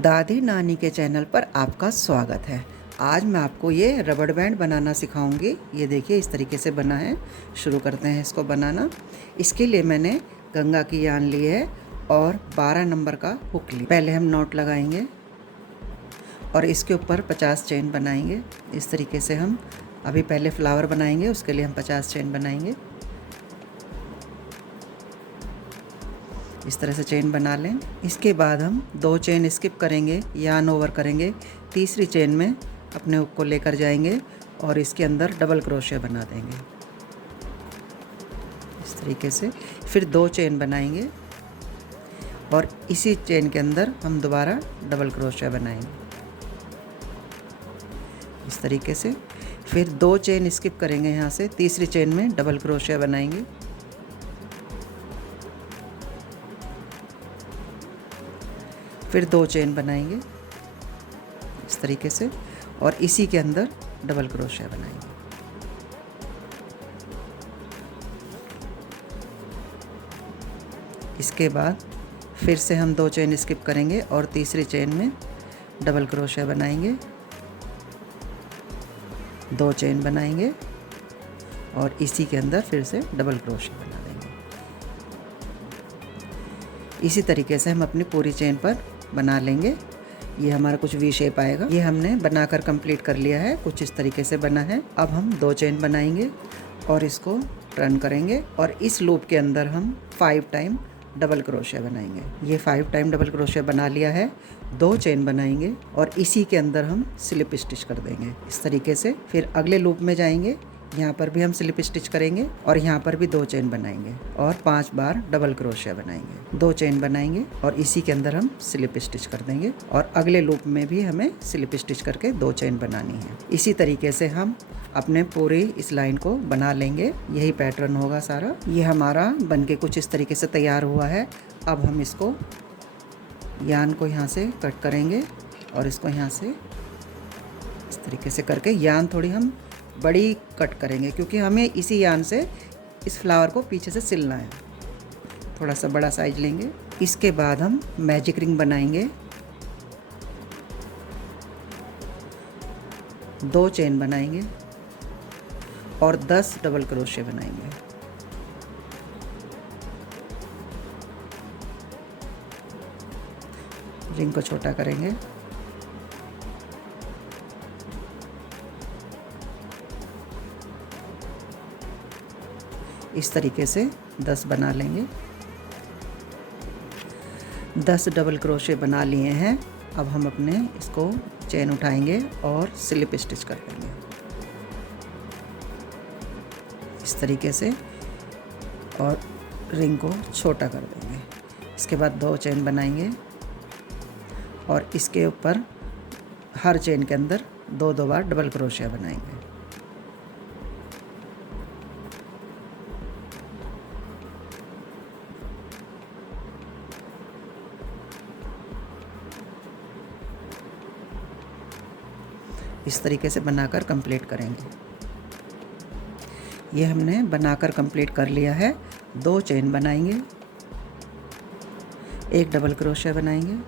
दादी नानी के चैनल पर आपका स्वागत है। आज मैं आपको ये रबड़ बैंड बनाना सिखाऊंगी। ये देखिए इस तरीके से बना है। शुरू करते हैं इसको बनाना। इसके लिए मैंने गंगा की यान ली है और 12 नंबर का हुक ली। पहले हम नॉट लगाएंगे और इसके ऊपर 50 चेन बनाएंगे। इस तरीके से हम अभी पहले फ्लावर बनाएंगे, उसके लिए हम 50 चेन बनाएंगे। इस तरह से चेन बना लें। इसके बाद हम 2 चेन स्किप करेंगे, यान ओवर करेंगे। तीसरी चेन में अपने हुक को लेकर जाएंगे और इसके अंदर डबल क्रोशे बना देंगे इस तरीके से। फिर 2 चेन बनाएंगे और इसी चेन के अंदर हम दोबारा डबल क्रोशे बनाएंगे इस तरीके से। फिर 2 चेन स्किप करेंगे, यहाँ से तीसरी चेन में डबल क्रोशे बनाएंगे। फिर 2 चेन बनाएंगे इस तरीके से और इसी के अंदर डबल क्रोशे बनाएंगे। इसके बाद फिर से हम 2 चेन स्किप करेंगे और तीसरी चेन में डबल क्रोशे बनाएंगे। 2 चेन बनाएंगे और इसी के अंदर फिर से डबल क्रोशे बना देंगे। इसी तरीके से हम अपनी पूरी चेन पर बना लेंगे। ये हमारा कुछ वी शेप आएगा। ये हमने बनाकर कंप्लीट कर लिया है, कुछ इस तरीके से बना है। अब हम 2 चेन बनाएंगे और इसको टर्न करेंगे और इस लूप के अंदर हम 5 टाइम डबल क्रोशे बनाएंगे। ये 5 टाइम डबल क्रोशे बना लिया है। 2 चेन बनाएंगे और इसी के अंदर हम स्लिप स्टिच कर देंगे इस तरीके से। फिर अगले लूप में जाएंगे, यहाँ पर भी हम स्लिप स्टिच करेंगे और यहाँ पर भी 2 चेन बनाएंगे और 5 बार डबल क्रोशिया बनाएंगे। 2 चेन बनाएंगे और इसी के अंदर हम स्लिप स्टिच कर देंगे और अगले लूप में भी हमें स्लिप स्टिच करके 2 चेन बनानी है। इसी तरीके से हम अपने पूरी इस लाइन को बना लेंगे। यही पैटर्न होगा सारा। ये हमारा बनके कुछ इस तरीके से तैयार हुआ है। अब हम इसको यान को यहाँ से कट करेंगे और इसको यहाँ से इस तरीके से करके यान थोड़ी हम बड़ी कट करेंगे, क्योंकि हमें इसी यान से इस फ्लावर को पीछे से सिलना है। थोड़ा सा बड़ा साइज लेंगे। इसके बाद हम मैजिक रिंग बनाएंगे। 2 चेन बनाएंगे और 10 डबल क्रोशे बनाएंगे। रिंग को छोटा करेंगे। इस तरीके से 10 बना लेंगे। 10 डबल क्रोशे बना लिए हैं। अब हम अपने इसको चेन उठाएंगे और स्लिप स्टिच कर देंगे इस तरीके से और रिंग को छोटा कर देंगे। इसके बाद 2 चेन बनाएंगे और इसके ऊपर हर चेन के अंदर 2-2 बार डबल क्रोशिया बनाएंगे। इस तरीके से बनाकर कंप्लीट करेंगे। ये हमने बनाकर कंप्लीट कर लिया है। 2 चेन बनाएंगे, 1 डबल क्रोशिया बनाएंगे।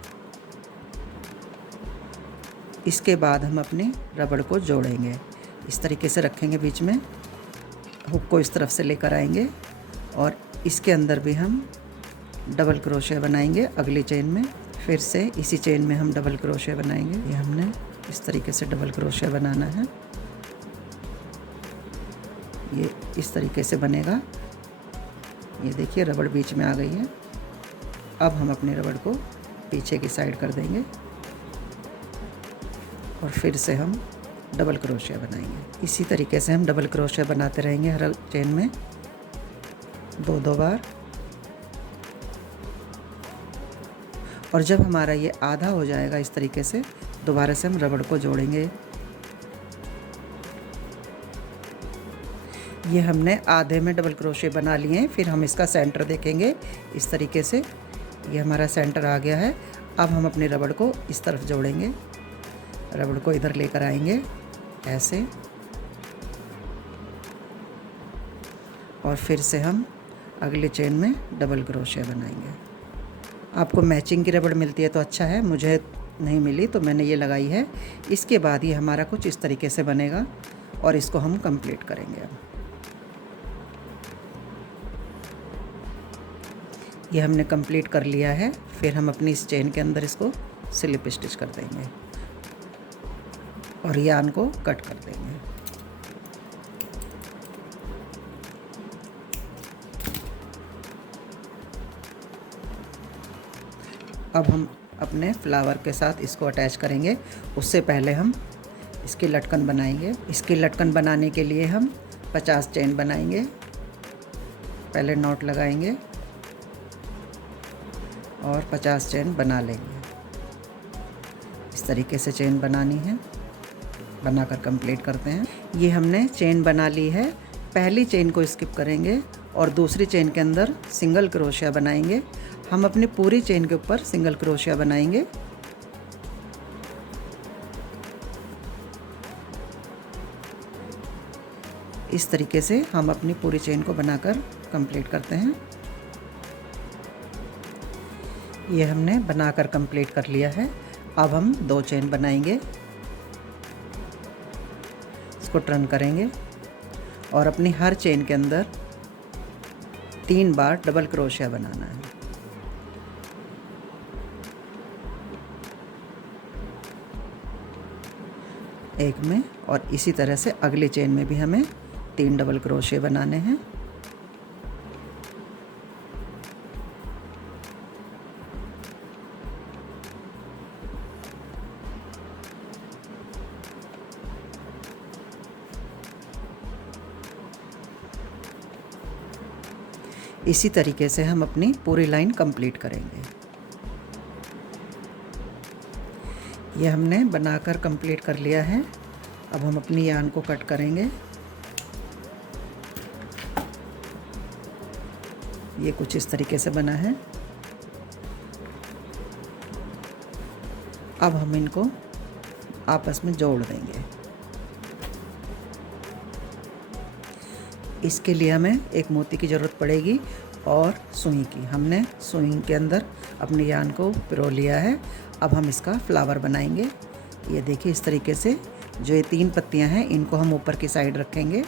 इसके बाद हम अपने रबड़ को जोड़ेंगे। इस तरीके से रखेंगे बीच में, हुक को इस तरफ से लेकर आएंगे और इसके अंदर भी हम डबल क्रोशिया बनाएंगे अगली चेन में। फिर से इसी चेन में हम डबल क्रोशिया बनाएंगे। ये हमने इस तरीके से डबल क्रोशिया बनाना है। ये इस तरीके से बनेगा। ये देखिए रबड़ बीच में आ गई है। अब हम अपने रबड़ को पीछे की साइड कर देंगे और फिर से हम डबल क्रोशिया बनाएंगे। इसी तरीके से हम डबल क्रोशिया बनाते रहेंगे हर चेन में 2-2 बार। और जब हमारा ये आधा हो जाएगा इस तरीके से, दोबारा से हम रबड़ को जोड़ेंगे। ये हमने आधे में डबल क्रोशे बना लिए हैं। फिर हम इसका सेंटर देखेंगे इस तरीके से। ये हमारा सेंटर आ गया है। अब हम अपने रबड़ को इस तरफ जोड़ेंगे। रबड़ को इधर लेकर आएंगे ऐसे और फिर से हम अगले चेन में डबल क्रोशे बनाएंगे। आपको मैचिंग की रबड़ मिलती है तो अच्छा है, मुझे नहीं मिली तो मैंने ये लगाई है। इसके बाद ये हमारा कुछ इस तरीके से बनेगा और इसको हम कंप्लीट करेंगे। अब ये हमने कंप्लीट कर लिया है। फिर हम अपनी इस चेन के अंदर इसको स्लिप स्टिच कर देंगे और यान को कट कर देंगे। अब हम अपने फ्लावर के साथ इसको अटैच करेंगे। उससे पहले हम इसकी लटकन बनाएंगे। इसकी लटकन बनाने के लिए हम 50 चेन बनाएंगे। पहले नॉट लगाएंगे और 50 चेन बना लेंगे। इस तरीके से चेन बनानी है, बनाकर कंप्लीट करते हैं। ये हमने चेन बना ली है। पहली चेन को स्किप करेंगे और दूसरी चेन के अंदर सिंगल क्रोशिया बनाएंगे। हम अपनी पूरी चेन के ऊपर सिंगल क्रोशिया बनाएंगे। इस तरीके से हम अपनी पूरी चेन को बनाकर कंप्लीट करते हैं। ये हमने बनाकर कंप्लीट कर लिया है। अब हम 2 चेन बनाएंगे, इसको टर्न करेंगे और अपनी हर चेन के अंदर 3 बार डबल क्रोशिया बनाना है। एक में और इसी तरह से अगली चेन में भी हमें 3 डबल क्रोशिया बनाने हैं। इसी तरीके से हम अपनी पूरी लाइन कंप्लीट करेंगे। ये हमने बनाकर कंप्लीट कर लिया है। अब हम अपनी यान को कट करेंगे। ये कुछ इस तरीके से बना है। अब हम इनको आपस में जोड़ देंगे। इसके लिए हमें एक मोती की ज़रूरत पड़ेगी और सुई की। हमने सुई के अंदर अपनी यान को पिरो लिया है। अब हम इसका फ्लावर बनाएंगे। ये देखिए इस तरीके से जो ये 3 पत्तियां हैं इनको हम ऊपर की साइड रखेंगे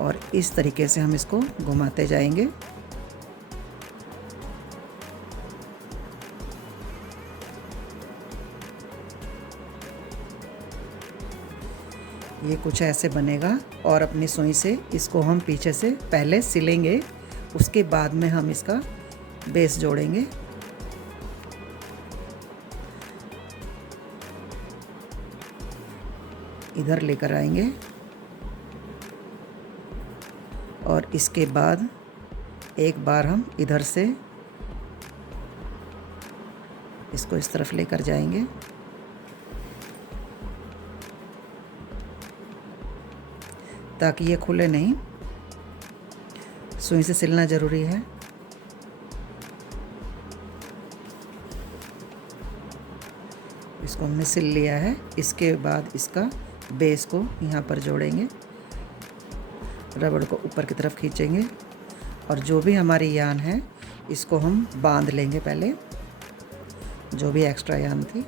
और इस तरीके से हम इसको घुमाते जाएंगे। ये कुछ ऐसे बनेगा और अपनी सुई से इसको हम पीछे से पहले सिलेंगे, उसके बाद में हम इसका बेस जोड़ेंगे। इधर लेकर आएंगे और इसके बाद एक बार हम इधर से इसको इस तरफ लेकर जाएंगे। ताकि ये खुले नहीं, सुई से सिलना ज़रूरी है। इसको हमने सिल लिया है। इसके बाद इसका बेस को यहाँ पर जोड़ेंगे, रबड़ को ऊपर की तरफ खींचेंगे और जो भी हमारी यान है इसको हम बांध लेंगे। पहले जो भी एक्स्ट्रा यान थी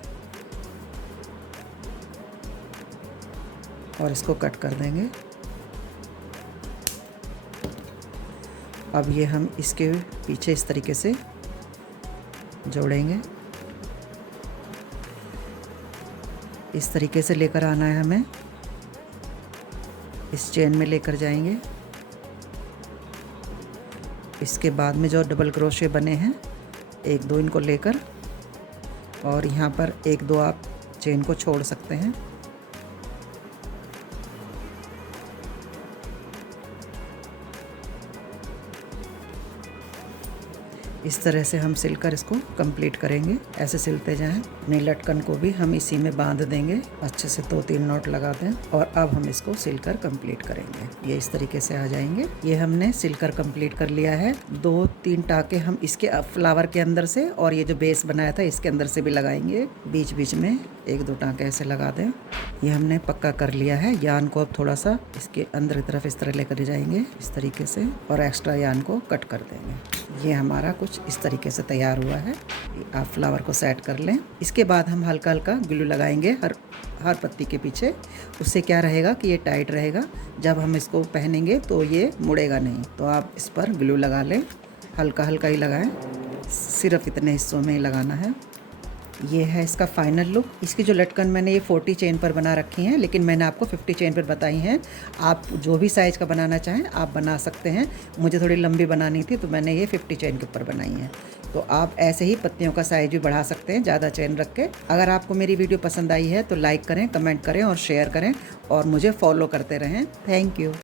और इसको कट कर देंगे। अब ये हम इसके पीछे इस तरीके से जोड़ेंगे। इस तरीके से लेकर आना है हमें। इस चेन में लेकर जाएंगे। इसके बाद में जो डबल क्रोशे बने हैं 1-2 इनको लेकर और यहाँ पर 1-2 आप चेन को छोड़ सकते हैं। इस तरह से हम सिलकर इसको कंप्लीट करेंगे। ऐसे सिलते जाएं। अपनी लटकन को भी हम इसी में बांध देंगे, अच्छे से 2-3 नॉट लगा दें और अब हम इसको सिलकर कंप्लीट करेंगे। ये इस तरीके से आ जाएंगे। ये हमने सिलकर कंप्लीट कर लिया है। 2-3 टाके हम इसके फ्लावर के अंदर से और ये जो बेस बनाया था इसके अंदर से भी लगाएंगे। बीच बीच में 1-2 टाके ऐसे लगा दें। ये हमने पक्का कर लिया है। यान को अब थोड़ा सा इसके अंदर की तरफ इस तरह लेकर जाएंगे इस तरीके से और एक्स्ट्रा यान को कट कर देंगे। ये हमारा कुछ इस तरीके से तैयार हुआ है। आप फ्लावर को सेट कर लें। इसके बाद हम हल्का हल्का ग्लू लगाएंगे हर पत्ती के पीछे। उससे क्या रहेगा कि ये टाइट रहेगा, जब हम इसको पहनेंगे तो ये मुड़ेगा नहीं। तो आप इस पर ग्लू लगा लें, हल्का हल्का ही लगाएं, सिर्फ इतने हिस्सों में ही लगाना है। ये है इसका फाइनल लुक। इसकी जो लटकन मैंने ये 40 चेन पर बना रखी हैं, लेकिन मैंने आपको 50 चेन पर बताई हैं। आप जो भी साइज़ का बनाना चाहें आप बना सकते हैं। मुझे थोड़ी लंबी बनानी थी तो मैंने ये 50 चेन के ऊपर बनाई हैं। तो आप ऐसे ही पत्तियों का साइज़ भी बढ़ा सकते हैं ज़्यादा चेन रख के। अगर आपको मेरी वीडियो पसंद आई है तो लाइक करें, कमेंट करें और शेयर करें और मुझे फॉलो करते रहें। Thank you.